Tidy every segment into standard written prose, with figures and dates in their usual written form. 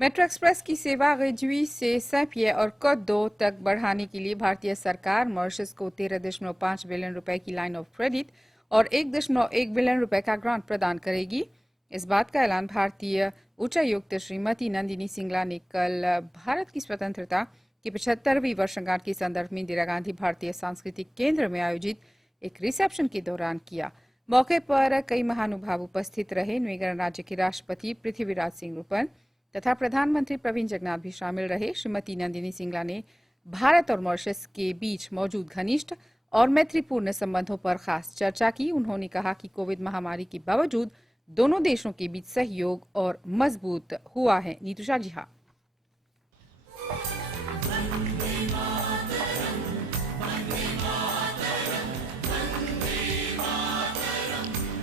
Metro express की सेवा रेजुई से सैपियर और कोदो तक बढ़ाने के लिए भारतीय सरकार मॉरिशस को 13.5 बिलियन रुपए की लाइन ऑफ क्रेडिट और 1.1 बिलियन रुपए का ग्रांट प्रदान करेगी। इस बात का ऐलान भारतीय उच्चायुक्त श्रीमती नंदिनी सिंगला ने कल भारत की स्वतंत्रता की 75वीं वर्षगांठ के संदर्भ में इंदिरा गांधी भारतीय सांस्कृतिक केंद्र में आयोजित एक रिसेप्शन के दौरान किया। मौके पर कई महानुभाव उपस्थित रहे। न्यू गणराज्य के राष्ट्रपति पृथ्वीराज सिंह रूपन तथा प्रधानमंत्री प्रवीण जगन्नाथ भी शामिल रहे। श्रीमती नंदिनी सिंगला ने भारत और मॉरिशस के बीच मौजूद घनिष्ठ और मैत्रीपूर्ण संबंधों पर खास चर्चा की। उन्होंने कहा कि कोविड महामारी के बावजूद दोनों देशों के बीच सहयोग और मजबूत हुआ है। नीतू जी हाँ।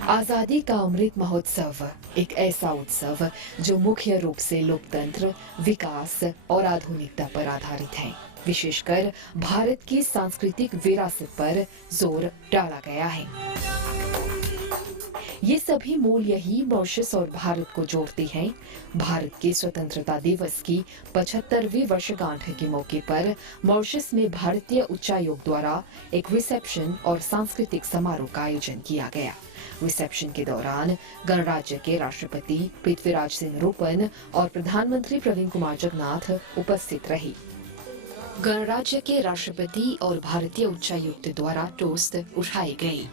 आजादी का अमृत महोत्सव एक ऐसा उत्सव जो मुख्य रूप से लोकतंत्र, विकास और आधुनिकता पर आधारित है। विशेषकर भारत की सांस्कृतिक विरासत पर जोर डाला गया है। ये सभी मूल्य ही मॉरिशस और भारत को जोड़ते हैं। भारत के स्वतंत्रता दिवस की 75वीं वर्षगांठ के मौके पर मॉरिशस में भारतीय उच्चायोग द्वारा एक रिसेप्शन और सांस्कृतिक समारोह का आयोजन किया गया। रिसेप्शन के दौरान गणराज्य के राष्ट्रपति पृथ्वीराज सिंह रूपन और प्रधानमंत्री प्रवीण कुमार जगन्नाथ उपस्थित रहे। गणराज्य के राष्ट्रपति और भारतीय उच्चायुक्त द्वारा टोस्ट उठाए गए।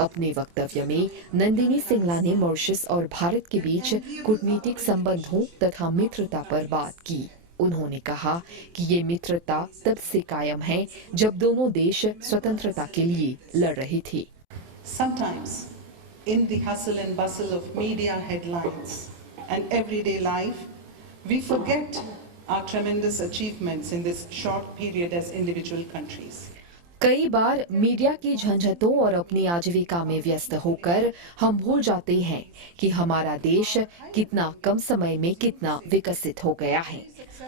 अपने वक्तव्य में नंदिनी सिंगला ने मॉरिशस और भारत के बीच कूटनीतिक संबंधों तथा मित्रता पर बात की। उन्होंने कहा कि ये मित्रता तब से कायम है जब दोनों देश स्वतंत्रता के लिए लड़ रहे थे। Sometimes in the hustle and bustle of media headlines and everyday life, we forget our tremendous achievements in this short period as individual countries. कई बार मीडिया की झंझटों और अपनी आजीविका में व्यस्त होकर हम भूल जाते हैं कि हमारा देश कितना कम समय में कितना विकसित हो गया है।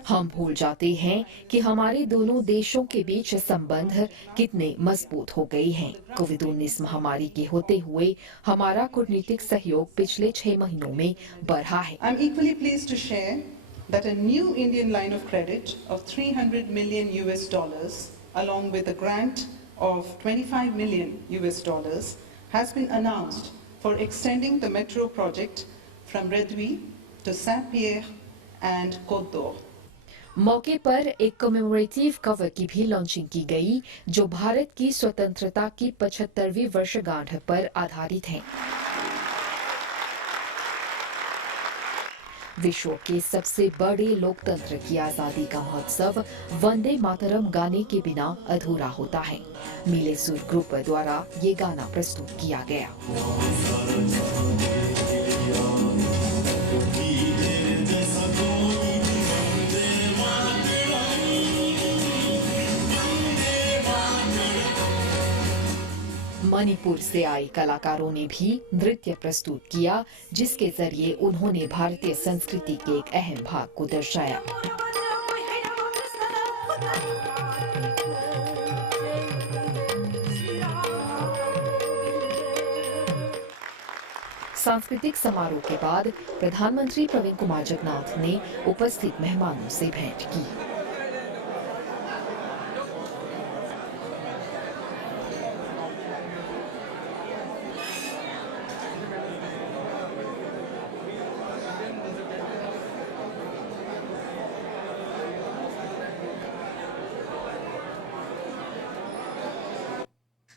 हम भूल जाते हैं कि हमारे दोनों देशों के बीच संबंध कितने मजबूत हो गए हैं। कोविड-19 महामारी के होते हुए हमारा कूटनीतिक सहयोग पिछले 6 महीनों में बढ़ा है। I'm equally pleased to share that a new Indian line of credit of $300 million along with a grant of $25 million has been announced for extending the metro project from Redui to Saint-Pierre and Côte-d'Or. मौके पर एक commemorative cover की भी launching की गई जो भारत की स्वतंत्रता की 75वीं वर्षगांठ पर आधारित है। विश्व के सबसे बड़े लोकतंत्र की आजादी का महोत्सव वंदे मातरम गाने के बिना अधूरा होता है। मिले सुर ग्रुप द्वारा ये गाना प्रस्तुत किया गया। मणिपुर से आए कलाकारों ने भी नृत्य प्रस्तुत किया, जिसके जरिए उन्होंने भारतीय संस्कृति के एक अहम भाग को दर्शाया। सांस्कृतिक समारोह के बाद प्रधानमंत्री प्रवीण कुमार जगन्नाथ ने उपस्थित मेहमानों से भेंट की।